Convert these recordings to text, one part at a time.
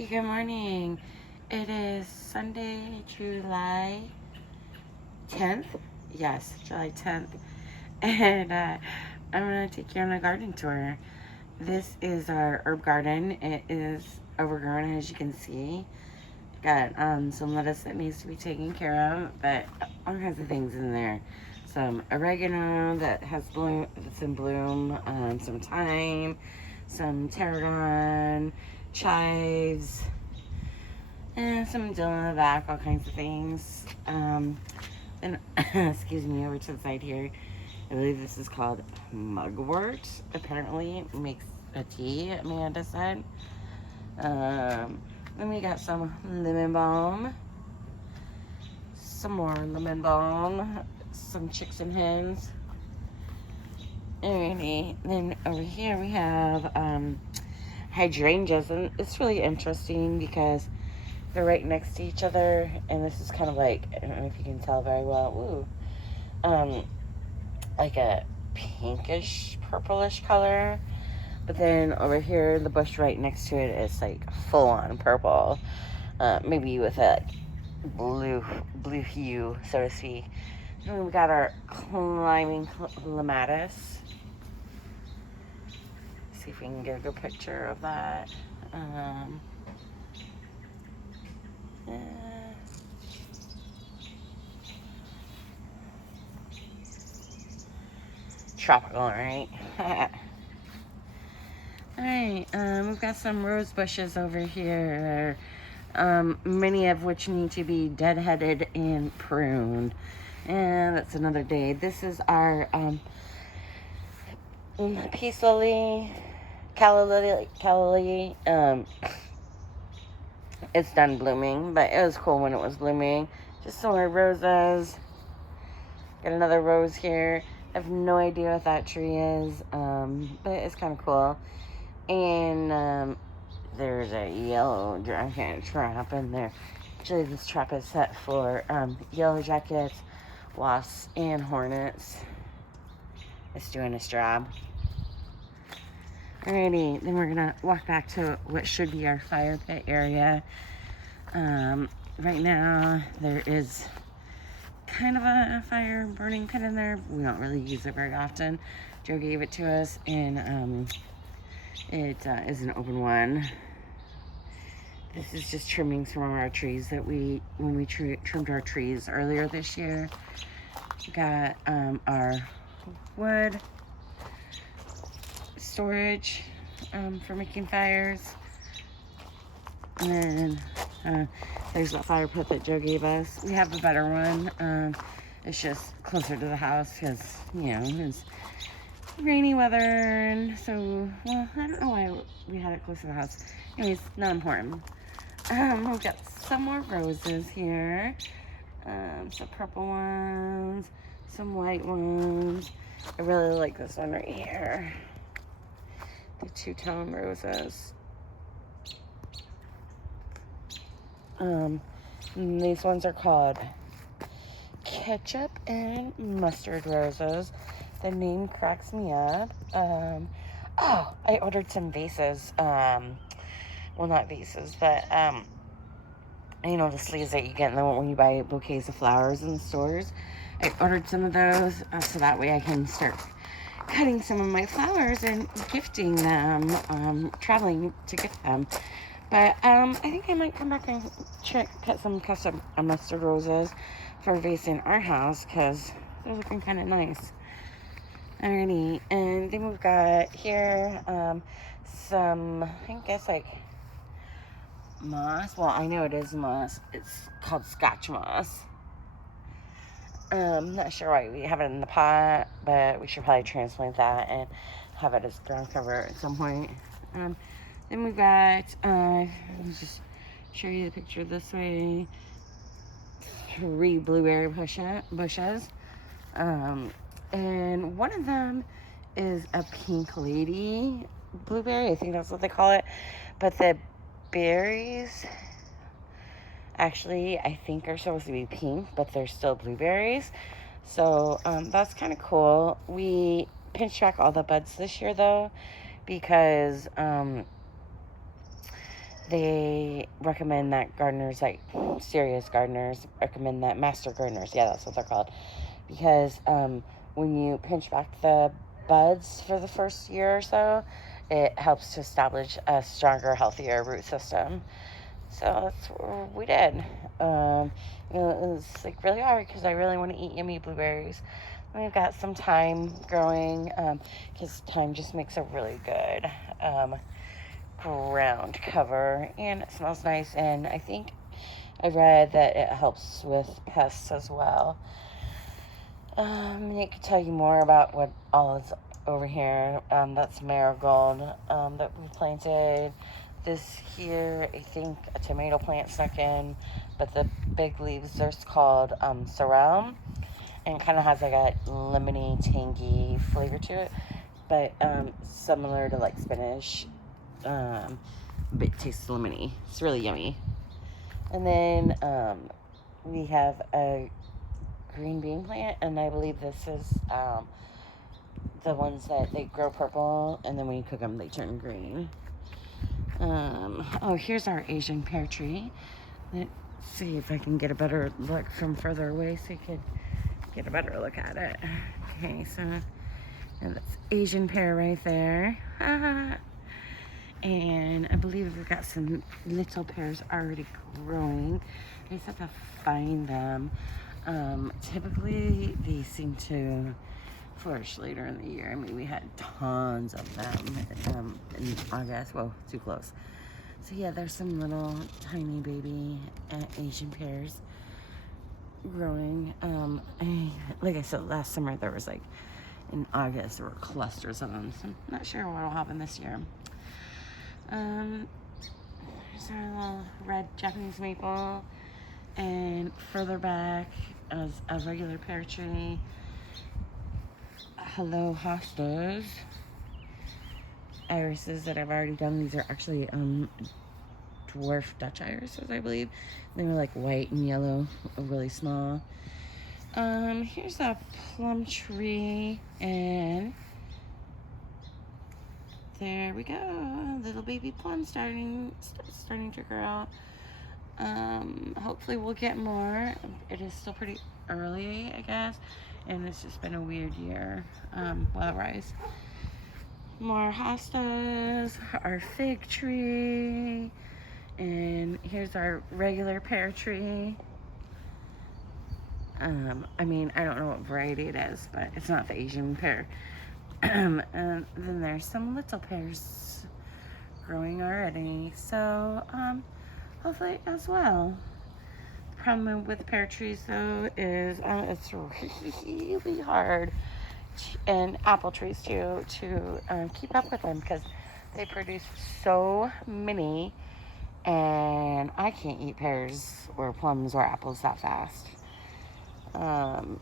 Hey, good morning. It is Sunday, July 10th. Yes, July 10th. And I'm going to take you on a garden tour. This is our herb garden. It is overgrown, as you can see. Got some lettuce that needs to be taken care of, but all kinds of things in there. Some oregano that's in bloom, some thyme, some tarragon, chives, and some dill in the back, all kinds of things. Then, excuse me, over to the side here, I believe this is called mugwort. Apparently, it makes a tea, Amanda said. Then we got some lemon balm, some more lemon balm, some chicks and hens. Alrighty, then over here we have hydrangeas, and it's really interesting because they're right next to each other, and this is kind of like, I don't know if you can tell very well, like a pinkish, purplish color. But then over here, the bush right next to it is like full-on purple, maybe with a blue hue, so to speak. And then we got our climbing clematis. See if we can get a good picture of that. Tropical, right? Alright, we've got some rose bushes over here, many of which need to be deadheaded and pruned. And that's another day. This is our peace lily, calla lily. It's done blooming, but it was cool when it was blooming. Just some more roses. Got another rose here. I have no idea what that tree is, but it's kind of cool. And there's a yellow dragon trap in there. Actually, this trap is set for yellow jackets, wasps, and hornets. It's doing its job. Alrighty, then we're gonna walk back to what should be our fire pit area. Right now, there is kind of a fire burning pit in there. We don't really use it very often. Joe gave it to us, and it is an open one. This is just trimmings from our trees that when we trimmed our trees earlier this year. We got our wood storage for making fires. And then there's that fire pit that Joe gave us. We have a better one. It's just closer to the house because, it's rainy weather, and so, well, I don't know why we had it close to the house. Anyways, not important. We've got some more roses here. Some purple ones, some white ones. I really like this one right here. The two-tone roses. These ones are called ketchup and mustard roses. The name cracks me up. I ordered some vases. Well, not vases, but the sleeves that you get when you buy bouquets of flowers in the stores. I ordered some of those so that way I can start cutting some of my flowers and gifting them, traveling to gift them. But I think I might come back and cut some custom mustard roses for a vase in our house because they're looking kind of nice. Alrighty, and then we've got here some, I guess, like moss. Well, I know it is moss. It's called Scotch moss. Not sure why we have it in the pot, but we should probably transplant that and have it as ground cover at some point. Then we've got, let me just show you the picture this way, 3 blueberry bushes. And one of them is a pink lady blueberry. I think that's what they call it. But the berries actually, I think, are supposed to be pink, but they're still blueberries. So that's kind of cool. We pinched back all the buds this year, though, because they recommend that gardeners, like serious gardeners, recommend that master gardeners, yeah, that's what they're called, because when you pinch back the buds for the first year or so, it helps to establish a stronger, healthier root system. So that's what we did. It's like really hard because I really want to eat yummy blueberries. We've got some thyme growing because thyme just makes a really good ground cover, and it smells nice, and I think I read that it helps with pests as well. Nick could tell you more about what all is over here. That's marigold that we planted. This here, I think a tomato plant snuck in, but the big leaves are called sorrel, and kind of has like a lemony, tangy flavor to it, but similar to like spinach, but it tastes lemony. It's really yummy. And then we have a green bean plant, and I believe this is the ones that they grow purple, and then when you cook them, they turn green. Oh, here's our Asian pear tree. Let's see if I can get a better look from further away so you can get a better look at it. Okay, so and that's Asian pear right there. And I believe we've got some little pears already growing. I just have to find them. Typically, they seem to flourish later in the year. I mean, we had tons of them in August. Whoa, too close. So yeah, there's some little tiny baby Asian pears growing. Like I said, last summer there was like, in August there were clusters of them. So I'm not sure what will happen this year. There's our little red Japanese maple, and further back is a regular pear tree. Hello hostas, irises that I've already done. These are actually dwarf Dutch irises, I believe. They were like white and yellow, really small. Here's a plum tree, and there we go, little baby plum starting to grow. Hopefully we'll get more. It is still pretty early, I guess, and it's just been a weird year weather-wise. More hostas, our fig tree, and here's our regular pear tree. I mean, I don't know what variety it is, but it's not the Asian pear. And then there's some little pears growing already, so hopefully as well. The problem with pear trees though is it's really hard, and apple trees too, to keep up with them because they produce so many, and I can't eat pears or plums or apples that fast.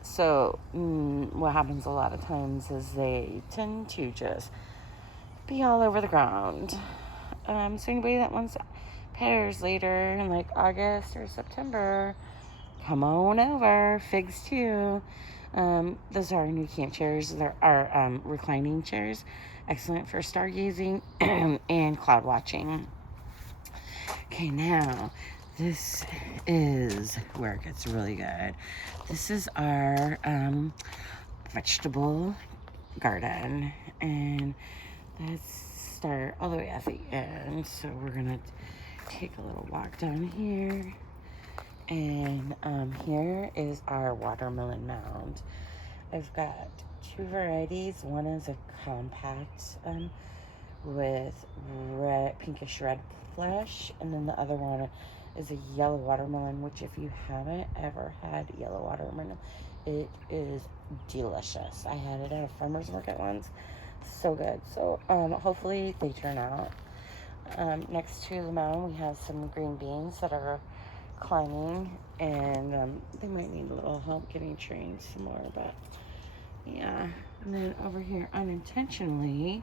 So what happens a lot of times is they tend to just be all over the ground. So anybody that wants pears later in like August or September, come on over. Figs too. Those are new camp chairs. There are reclining chairs, excellent for stargazing and cloud watching. Okay, now this is where it gets really good. This is our vegetable garden, and let's start all the way at the end. So we're gonna take a little walk down here, and here is our watermelon mound. I've got two varieties. One is a compact with pinkish red flesh, and then the other one is a yellow watermelon, which if you haven't ever had yellow watermelon, it is delicious. I had it at a farmer's market once. So good. So hopefully they turn out. Next to the mound we have some green beans that are climbing, and they might need a little help getting trained some more, but yeah. And then over here unintentionally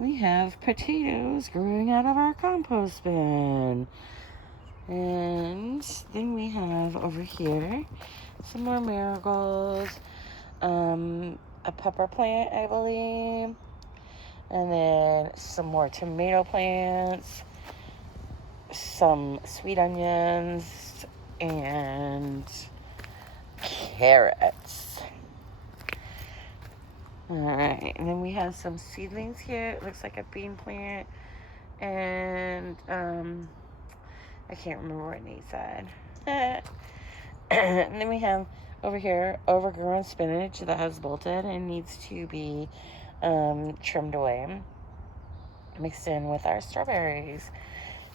we have potatoes growing out of our compost bin. And then we have over here some more marigolds, a pepper plant, I believe, and then some more tomato plants, some sweet onions and carrots. Alright, and then we have some seedlings here. It looks like a bean plant. And, I can't remember what Nate said. And then we have over here overgrown spinach that has bolted and needs to be trimmed away. Mixed in with our strawberries.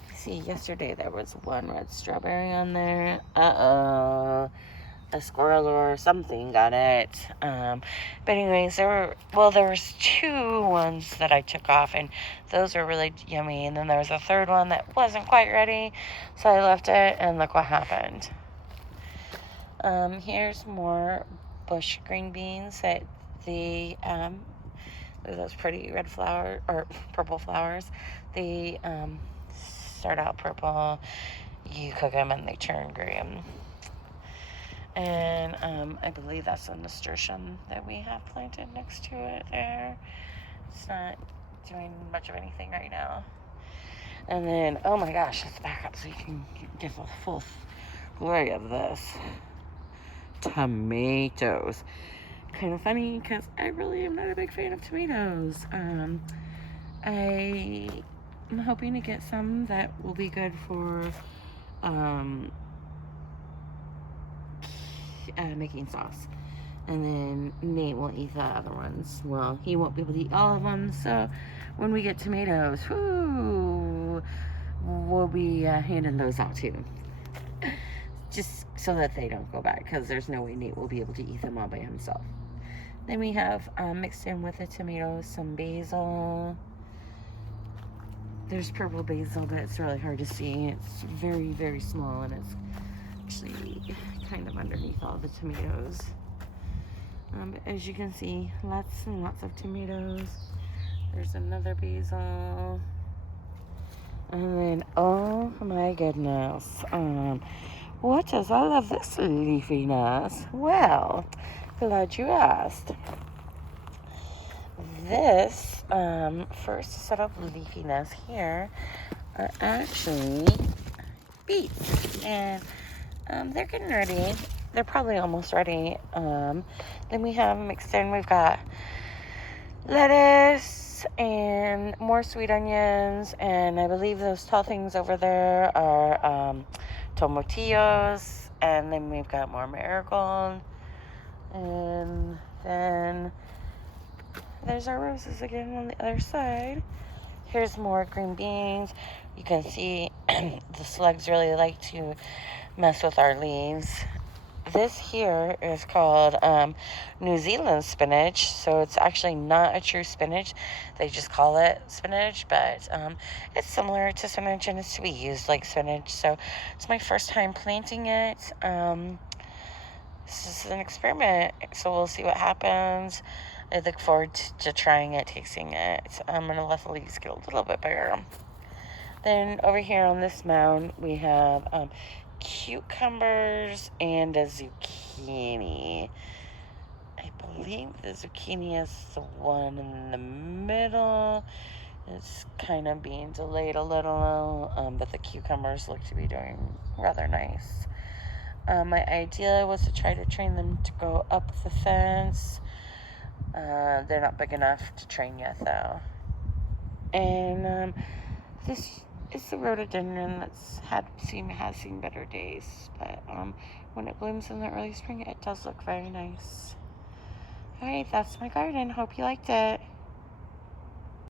You see, yesterday there was one red strawberry on there. A squirrel or something got it. But anyways, there was 2 ones that I took off, and those were really yummy. And then there was a 3rd one that wasn't quite ready, so I left it, and look what happened. Here's more bush green beans that those pretty red flower or purple flowers. They start out purple. You cook them and they turn green. And I believe that's a nasturtium that we have planted next to it there. It's not doing much of anything right now. And then, oh my gosh, let's back up so you can get the full glory of this. Tomatoes. Kind of funny because I really am not a big fan of tomatoes. I am hoping to get some that will be good for making sauce. And then Nate will eat the other ones. Well, he won't be able to eat all of them, so when we get tomatoes, we'll be handing those out too. Just so that they don't go bad, because there's no way Nate will be able to eat them all by himself. Then we have mixed in with the tomatoes some basil. There's purple basil, but it's really hard to see. It's very, very small, and it's actually kind of underneath all the tomatoes. But as you can see, lots and lots of tomatoes. There's another basil. And then, oh my goodness. What is all of this leafiness? Well, glad you asked. This first set of leafiness here are actually beets. And they're getting ready. They're probably almost ready. Then we have mixed in, we've got lettuce and more sweet onions. And I believe those tall things over there are tomatillos. And then we've got more marigold. And then there's our roses again on the other side. Here's more green beans. You can see the slugs really like to mess with our leaves. This here is called New Zealand spinach, so it's actually not a true spinach. They just call it spinach, but it's similar to spinach and it's to be used like spinach. So it's my first time planting it. This is an experiment, so we'll see what happens. I look forward to trying it, tasting it. I'm going to let the leaves get a little bit bigger. Then over here on this mound, we have cucumbers and a zucchini. I believe the zucchini is the one in the middle. It's kind of being delayed a little, but the cucumbers look to be doing rather nice. My idea was to try to train them to go up the fence. They're not big enough to train yet, though. And this is the rhododendron has seen better days. But when it blooms in the early spring, it does look very nice. Alright, that's my garden. Hope you liked it.